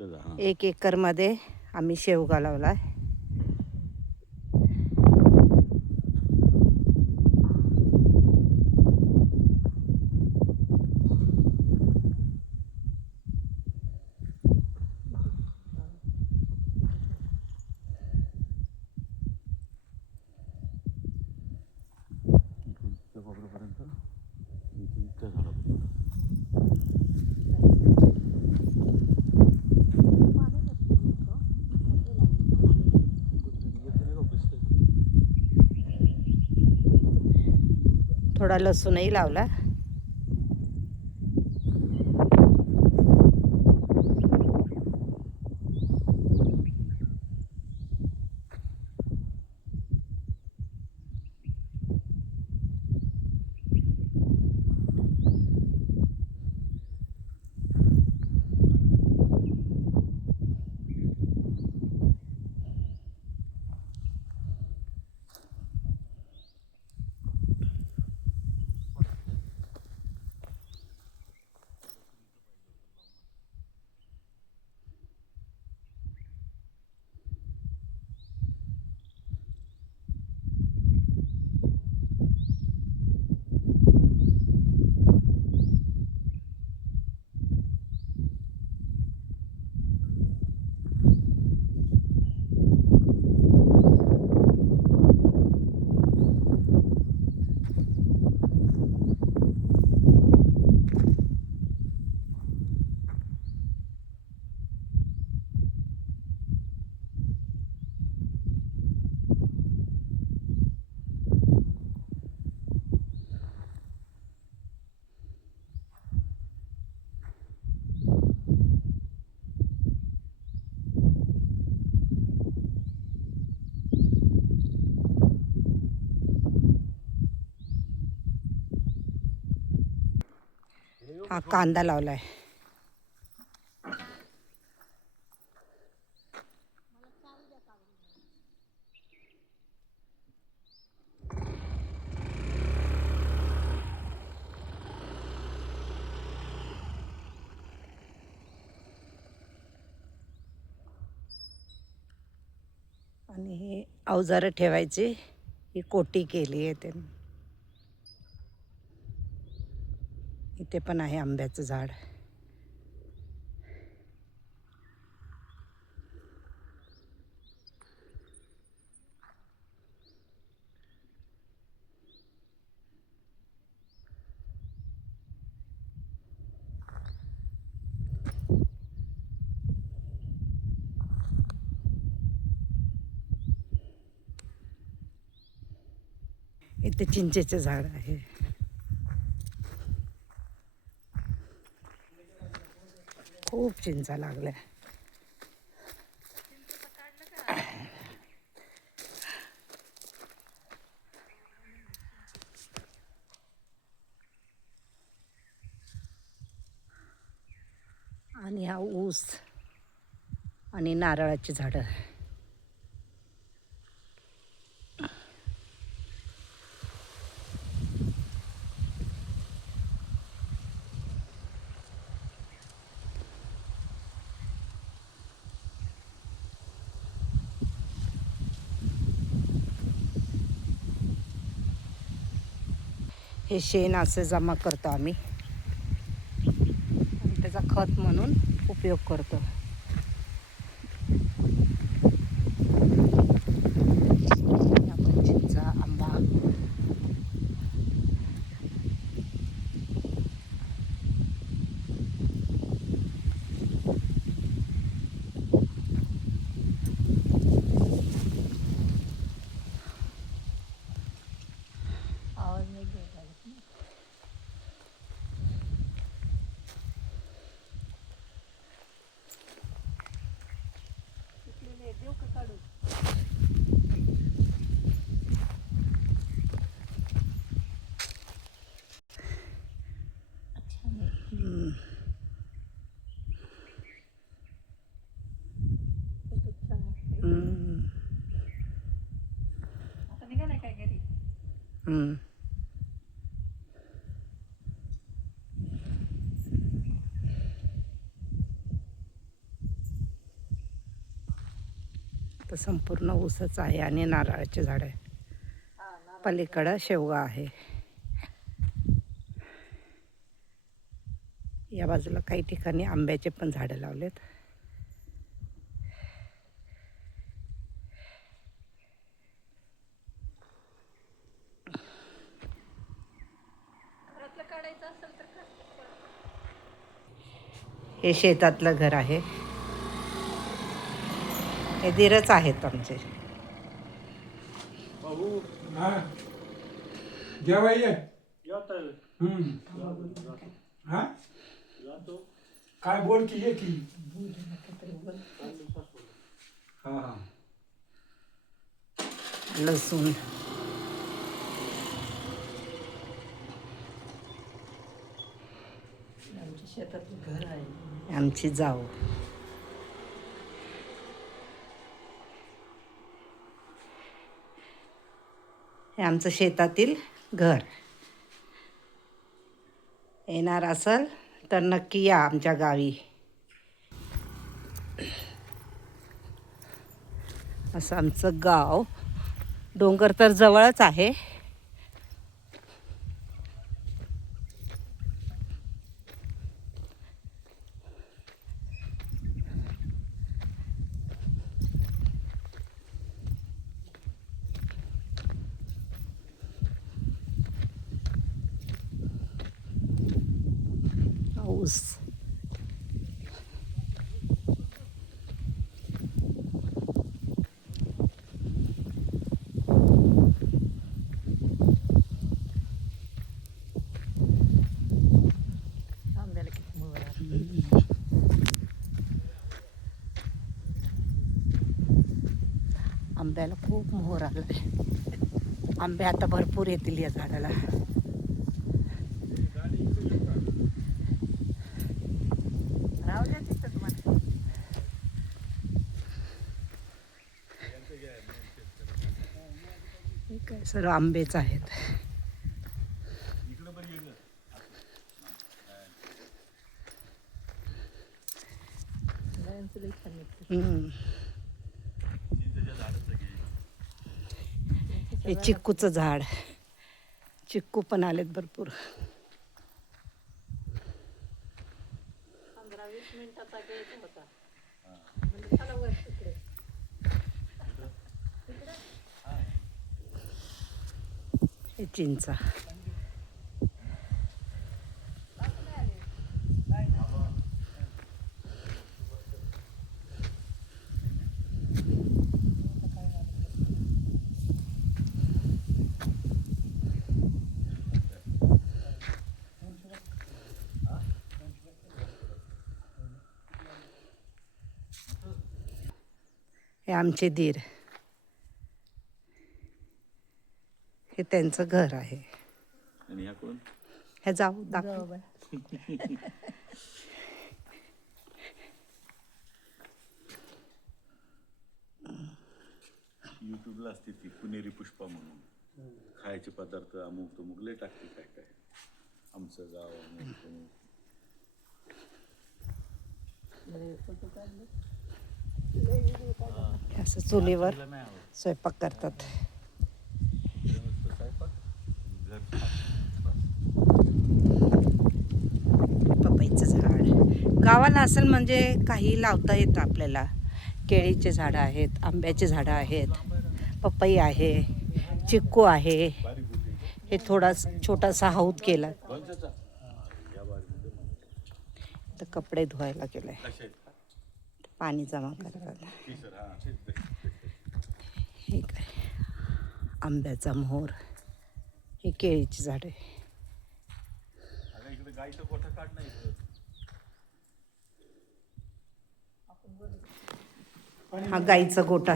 1 एकरमध्ये आम्ही शेवगा लावला. थोडा लसूणही लावला. हा कांदा लावलाय. आणि हे अवजारं ठेवायची ही कोटी केली आहे त्यांनी. इथे पण आहे आंब्याचं झाड. इथे चिंचेचे झाड आहे. खूप चिंचा लागल्या. आणि हा ऊस आणि नारळाची झाडं. हे शेण असे जमा करतो आम्ही आणि त्याचा खत म्हणून उपयोग करतो. आपण चिंचा, आंबा, तर संपूर्ण ऊसच आहे आणि नारळाचे झाड आहे. पलीकडं शेवगा आहे. या बाजूला काही ठिकाणी आंब्याचे पण झाडं लावलेत. हे शेतातलं घर आहे. हे धीरच आहेत आमचे. जेव्हा ये काय बोल की ये की हा लसूण, आमची जाऊ. हे आमचं शेतातील घर. येणार असाल तर नक्की या आमच्या गावी. असं आमचं गाव. डोंगर तर जवळच आहे. ऊस. आंब्याला खूप मोहर आलाय. आंबे आता भरपूर येतील या झाडाला. काय सर्व आंबेच आहेत. हे चिक्कूचं झाड. चिक्कू पण आलेत भरपूर. 15-20 मिनिटाचा गेट होता. हे चिंचा. हे आमचे दीर. हे त्यांचं घर आहे. आणि ह्या कोण? हे जाऊ दाखव. युट्यूबला असते ती पुणेरी पुष्पा म्हणून. खायचे पदार्थ अमुक तमुक लय टाकते काय काय. आमचं गाव अमुक तमुक. असं चुलीवर स्वयंपाक करतात. पपईचं झाड. गावाला असेल म्हणजे काही लावता येतं आपल्याला. केळीचे झाडं आहेत, आंब्याचे झाडं आहेत, पपई आहे, चिक्कू आहे. हे थोडा छोटासा हौद केला. तर कपडे धुवायला गेले. पाणी जमा करतात. हे काय आंब्याचा मोहर. हे केळीची झाडे. हा गाईचा गोठा.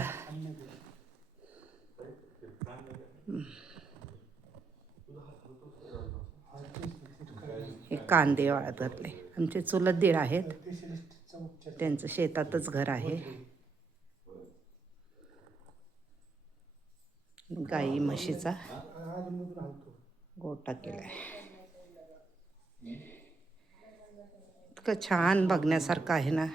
हे कांदे वाळत धरले. आमचे चुलत दीर आहेत. त्यांचं शेतातच घर आहे. गाई म्हशीचा गोठा केलाय. इतकं छान बघण्यासारखं आहे ना.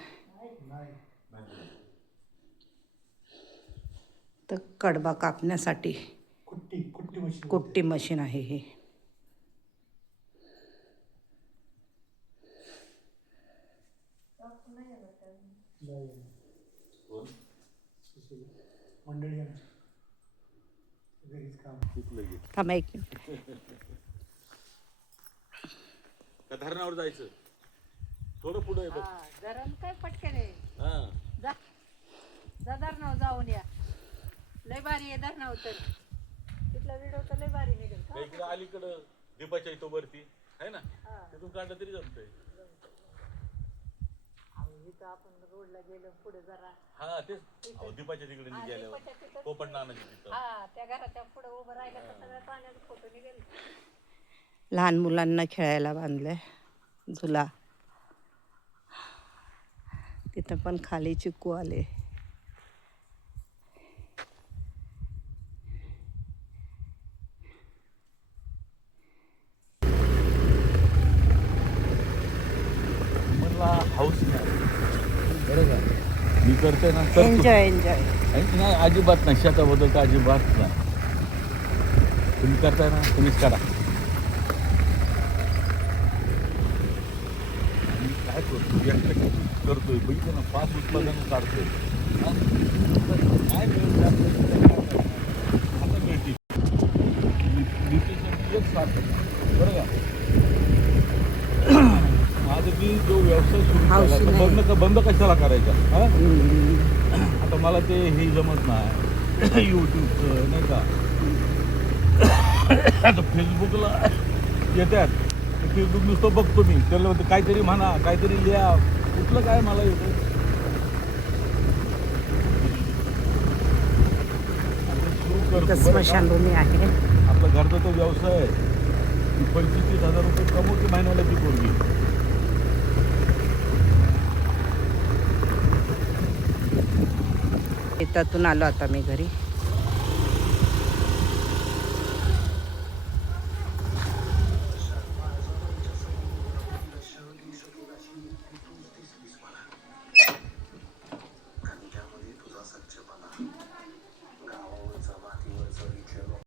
तर कडबा कापण्यासाठी कुट्टी मशीन. कुट्टी मशीन आहे हे. मंडळी आमची. घरीच काम. थांबा एक मिनिट. का धरणावर जायचं थोडं पुढे आहे बघ. धरण काय पटकन आहे. हा जा जा धरणावर जाऊन या. लय भारी आहे धरणावर तर. तिथला व्हिडिओ तर लय भारी निघेल त्या इकडं अलीकडं दीपाच्या इथं वरती आहे ना, तिथून काढलं तरी जमतंय. इथं आपण रोडला गेलो पुढे जरा हा तेच दीपाच्या तिकडे गेल्यावर पोपट नानाची तिथं. हा त्या घराच्या पुढे उभं राहिलं तर सगळ्या पाण्याचा फोटो निघेल. लहान मुलांना खेळायला बांधलंय झुला. तिथं पण खाली चिक्कू आले. मला हाऊस नाही बरं का, मी करते ना करतो. Enjoy enjoy. नाही अजिबात नाही, शेताबद्दल तर अजिबात नाही. तुम्ही करताय ना, तुम्हीच करा. मी काय करतो एकटं करतोय बघितलं ना, 5 उत्पादनं काढतोय. हा? काय मिळेल आता मिळतील न्यूट्रिशन एक सारखं बरं का. माझं मी जो व्यवसाय सुरू केला तर बंद कशाला करायचा. हा आता मला ते हे जमत नाही यूट्यूबचं नाही का. आता फेसबुकला येतात, फेसबुक नुसतं बघतो मी, त्याला म्हणतो काहीतरी म्हणा, काहीतरी लिहा, कुठलं काय मला येतं. स्मशानभूमी आहे. आपला घरचा तो व्यवसाय आहे. 25,000 रुपये कमवते महिन्याला ती पोरगी. शेतातून आलो आता मी घरी.